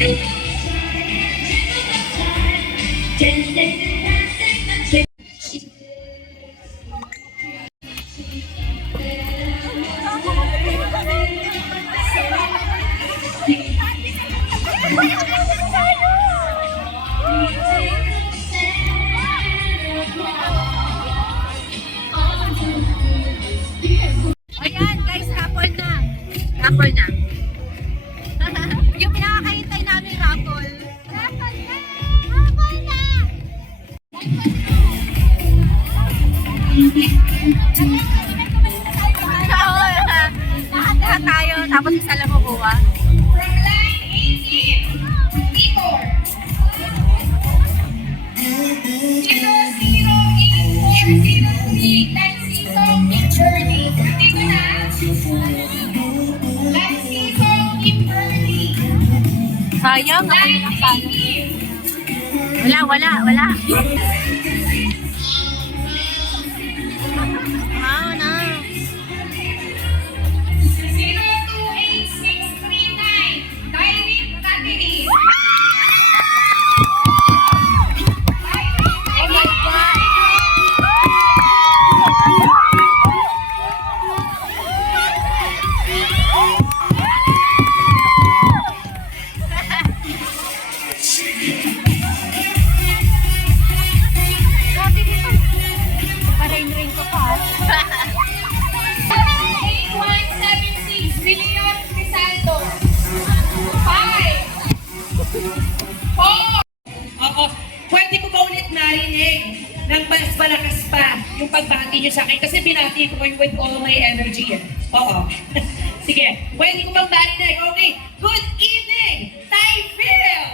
Ayan guys, raffle na. Raffle na. Yung pinakakahintay namin raffle. Raffle na! Raffle na! Lahat tayo, tapos isa lang kukuha. From line 18, Tibor. 0084039 Seasong Kimberly. Dito na. Line Seasong Kimberly. Sayang, ako Line lang sana. 18. Wala. Ah, na. 028639 Direct Category. Oh my God! Grabe dito. Pa-rain-rain ko pa. 8176 Leon Rizaldo. 5 4. Oo. Pwede ko ba ulit narinig ng mas malakas pa yung pagbati niyo sa akin? Kasi binati ko kayo with all my energy. Oo. Sige. Pwede ko bang marinig? Okay. Good evening, Thai Phil!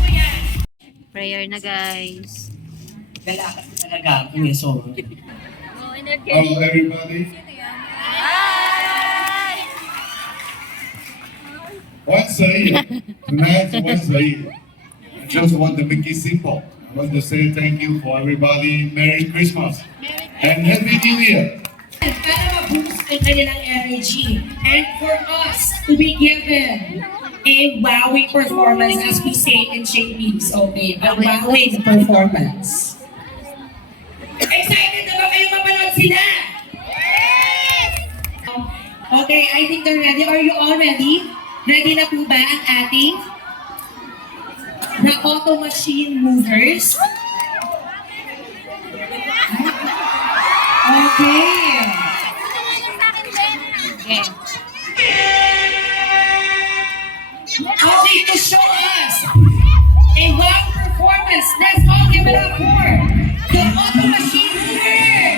Kuya. Prayer na guys. Gala kasi talaga ako eh. So, Hello, everybody. Hi! Once a year, tonight once a year. I just want to make it simple. I want to say thank you for everybody. Merry Christmas and Happy New Year. para ma-boost ang kanilang energy and for us to be given a wowing performance as we say in JP's, okay? A wowing performance. Excited na ba kayo mapanood sila? Okay, I think they're ready. Are you all ready? Ready na po ba ang ating na auto machine movers? Okay. Okay. Okay, to show us a wow performance. Let's all give it up for the Auto Machine Mover.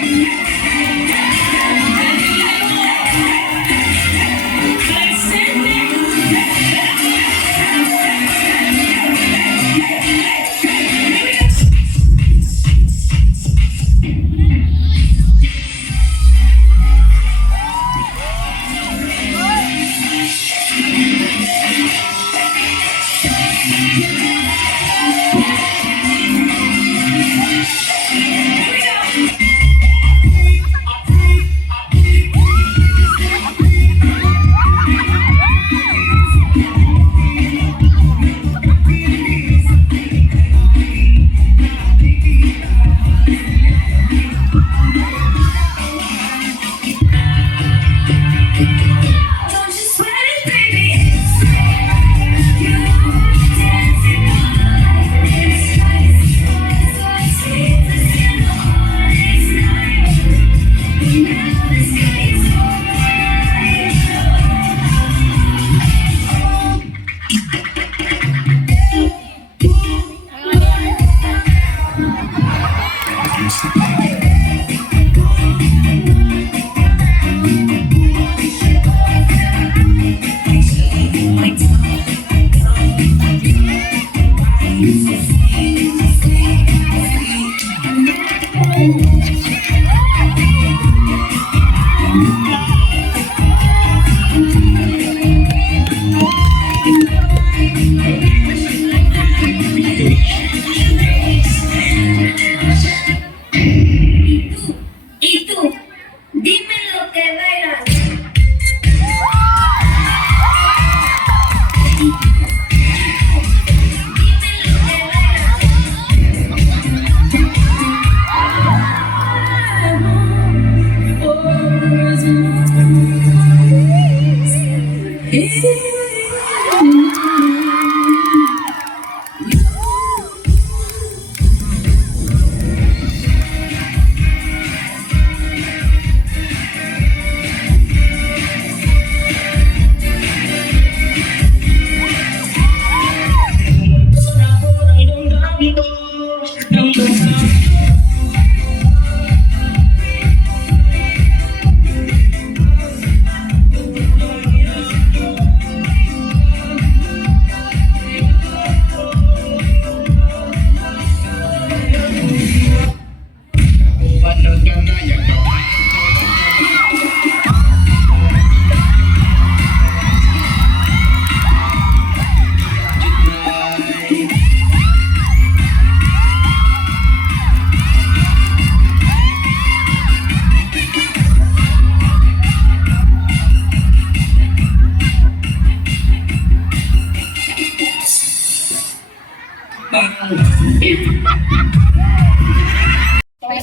Face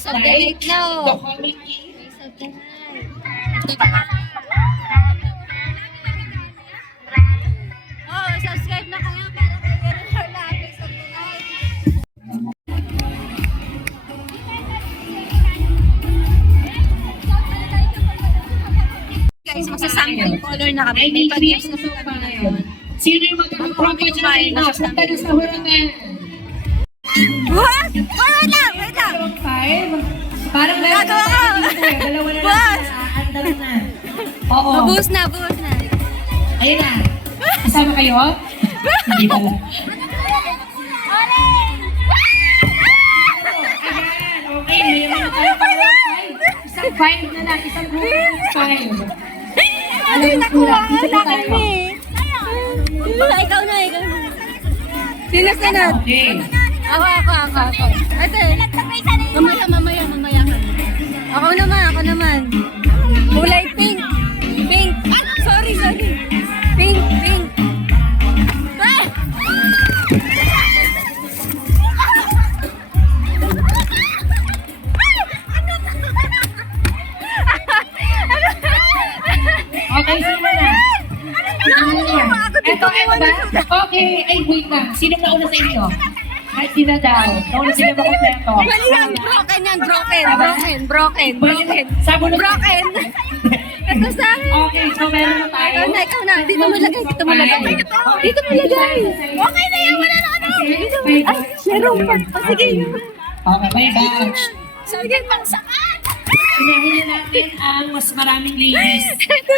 of the night The now. comedy. Face of the night. Oh, subscribe na kayo para kayo na Face of the night. Guys, magsa-sample color na kami. May pag-tips na po kami ngayon. Sino yung magkakaprofit na kayo na? Punta na sa huragan. What? Wait lang, wait lang. Five? Parang meron Nagawa ko. Dalawa na Boss! lang. Aandar na. Oo. Buhos na, buhos na. Ayun na. Kasama kayo? Hindi pala. Ayan, okay. Mayroon na tayo para five. Isang five na lang. Isang group five. Ano yung nakuha ko sa akin eh? Ikaw na, ikaw na. Sino sunod? Okay. Ako. Ate, mamaya. Ako naman. Kulay pink. Pink. Ah, sorry. Pink. Ah! Okay, sino na? Ito ba? Okay, ay wait na. Sino nauna sa inyo? Ay, sino daw? Nauna sila ba kompleto? Mali yan, broken. Sabon na. Broken. Ito sa akin. Okay, so meron na tayo. Ikaw na. Dito mo lagay. Dito mo lagay. Okay na yan, wala na ano. Dito mo. Ay, meron pa. Oh, sige. Okay, may batch. Sige, pangsakan. Unahin na natin ang mas maraming ladies.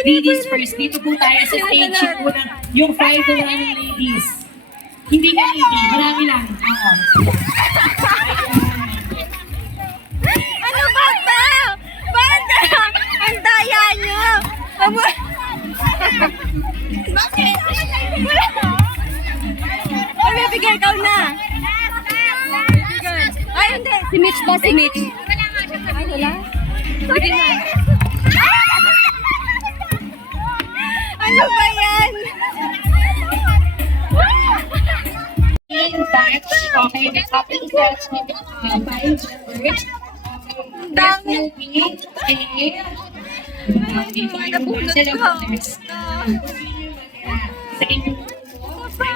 Ladies first. Dito po tayo sa stage po ng yung 5 na maraming ladies. Hindi ka lady, marami lang. Oo. Ano ba ito? Banda! Ang daya niyo! Bakit? Ay, may bigay ikaw na. Ay, hindi. Si Mitch ba? Si Mitch? Ay, wala? Sige na. Ano ba yan? In fact, okay, the topic that's with 5 members. Dami. Nabulot ko. Sa inyong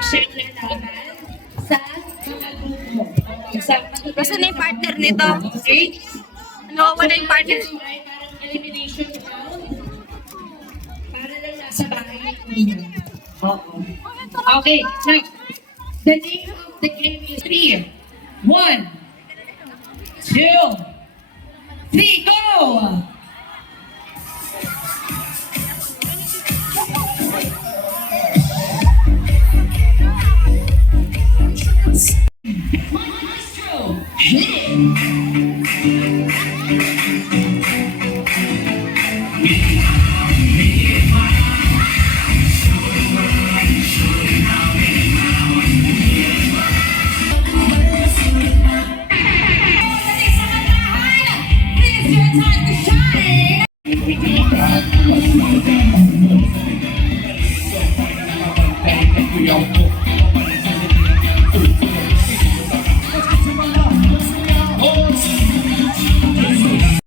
section na laban sa mga grupo. Basta na yung partner nito. Okay? Ano, wala yung partner. Parang elimination round. Para lang nasa bahay ninyo. Oo. Okay, now, the name of the game is 3. 1, 2, 3, go! Maestro, hit it! We all